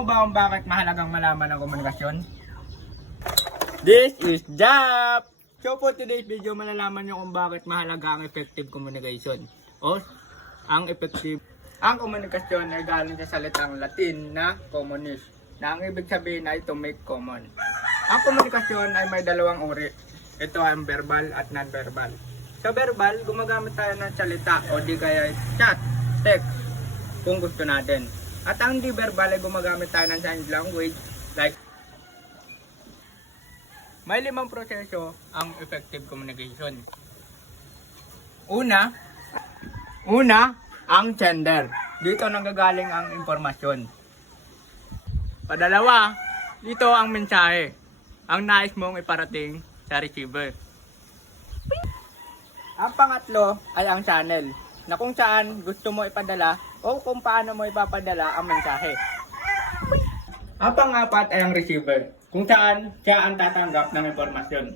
mo ba kung bakit mahalagang malaman ang komunikasyon? This is Jap! So for today's video, malalaman nyo kung bakit mahalaga ang effective communication. O, ang komunikasyon ay galing sa salitang Latin na communis, na ang ibig sabihin ay to make common. Ang komunikasyon ay may dalawang uri. Ito ay verbal at non-verbal. Sa verbal, gumagamit tayo ng salita o di kaya chat, text, kung gusto natin. At ang di verbal ay gumagamit tayo ng sign language like may 5 proseso ang effective communication. Una, ang sender. Dito nanggagaling ang impormasyon. Padalawa, dito ang mensahe. Ang nais mong iparating sa receiver. Ang pangatlo ay ang channel, na kung saan gusto mo ipadala o kung paano mo ipapadala ang mensahe. Ang pang-apat ay ang receiver, kung saan siya ang tatanggap ng impormasyon.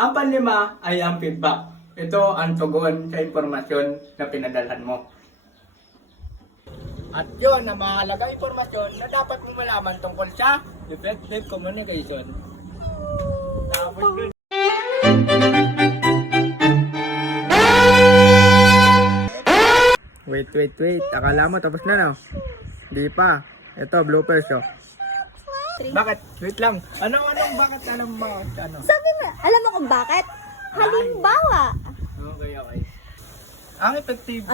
Ang panlima ay ang feedback. Ito ang tugon sa impormasyon na pinadalhan mo. At yun ang mahalagang impormasyon na dapat mo malaman tungkol sa effective communication. Tapos dun. Wait. Akala mo tapos na, no? Di pa. Ito, bloopers, oh. Bakit? Wait lang. Bakit? Alam mo? Sabi mo, alam mo kung bakit? Halimbawa. Okay. Ang effective